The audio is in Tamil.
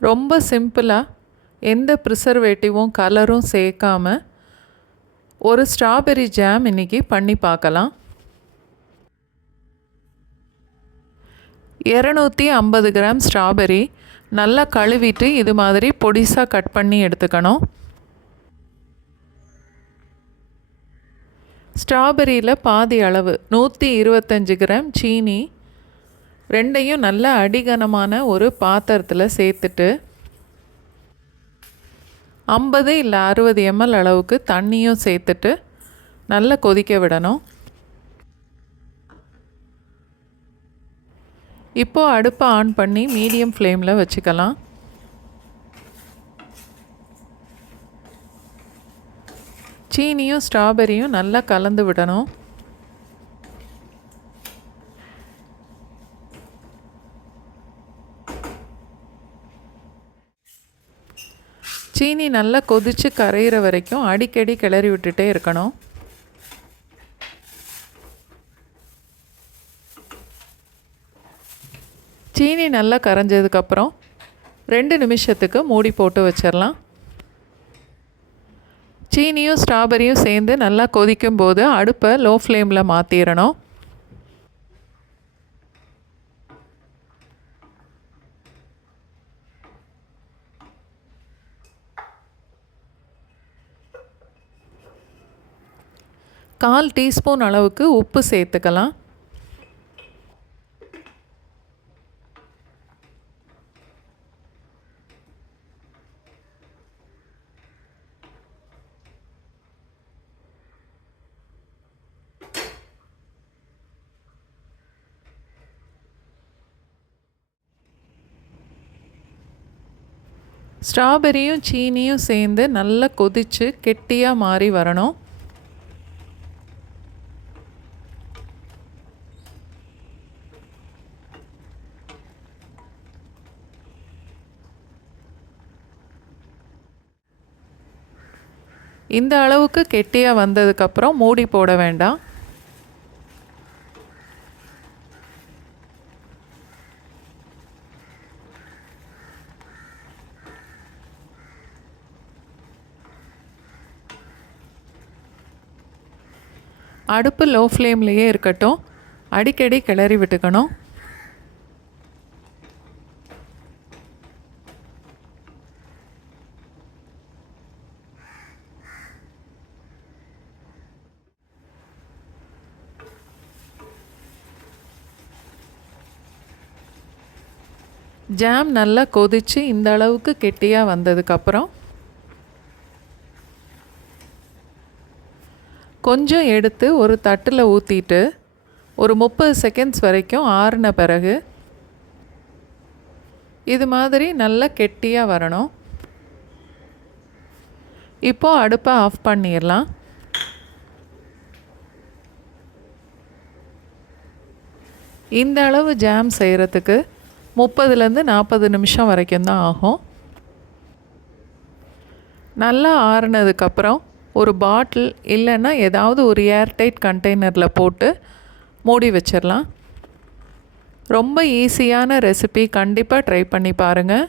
ரொம்ப சிம்பிளாக எந்த ப்ரிசர்வேட்டிவும் கலரும் சேர்க்காம ஒரு ஸ்ட்ராபெர்ரி ஜாம் இன்றைக்கி பண்ணி பார்க்கலாம். 250 கிராம் ஸ்ட்ராபெர்ரி நல்லா கழுவிட்டு இது மாதிரி பொடிசாக கட் பண்ணி எடுத்துக்கணும். ஸ்ட்ராபெர்ரியில் பாதி அளவு 125 கிராம் சீனி ரெண்டையும் நல்லா அடிகனமான ஒரு பாத்திரத்தில் சேர்த்துட்டு 50 இல்லை 60 ml அளவுக்கு தண்ணியும் சேர்த்துட்டு நல்லா கொதிக்க விடணும். இப்போது அடுப்பை ஆன் பண்ணி மீடியம் ஃப்ளேமில் வச்சுக்கலாம். சீனியும் ஸ்ட்ராபெர்ரியும் நல்லா கலந்து விடணும். சீனி நல்லா கொதித்து கரையிற வரைக்கும் அடிக்கடி கிளறி விட்டுட்டே இருக்கணும். சீனி நல்லா கரைஞ்சதுக்கப்புறம் 2 நிமிஷத்துக்கு மூடி போட்டு வச்சிடலாம். சீனியும் ஸ்ட்ராபெர்ரியும் சேர்ந்து நல்லா கொதிக்கும் போது அடுப்பை லோ ஃப்ளேமில் மாற்றிடணும். கால் டீஸ்பூன் அளவுக்கு உப்பு சேர்த்துக்கலாம். ஸ்ட்ராபெர்ரியும் சீனியும் சேர்ந்து நல்லா கொதித்து கெட்டியாக மாறி வரணும். இந்த அளவுக்கு கெட்டியாக வந்ததுக்கப்புறம் மூடி போட வேண்டாம். அடுப்பு லோ ஃப்ளேம்லேயே இருக்கட்டும். அடிக்கடி கிளறி விட்டுக்கணும். ஜாம் நல்லா கொதித்து இந்த அளவுக்கு கெட்டியாக வந்ததுக்கப்புறம் கொஞ்சம் எடுத்து ஒரு தட்டில் ஊற்றிட்டு ஒரு 30 செகண்ட்ஸ் வரைக்கும் ஆறின பிறகு இது மாதிரி நல்லா கெட்டியாக வரணும். இப்போது அடுப்பை ஆஃப் பண்ணிடலாம். இந்த அளவு ஜாம் செய்கிறதுக்கு 30லேருந்து 40 நிமிஷம் வரைக்கும் தான் ஆகும். நல்லா ஆறுனதுக்கப்புறம் ஒரு பாட்டில் இல்லைன்னா ஏதாவது ஒரு ஏர்டைட் கண்டெய்னரில் போட்டு மூடி வச்சிடலாம். ரொம்ப ஈஸியான ரெசிபி, கண்டிப்பாக ட்ரை பண்ணி பாருங்கள்.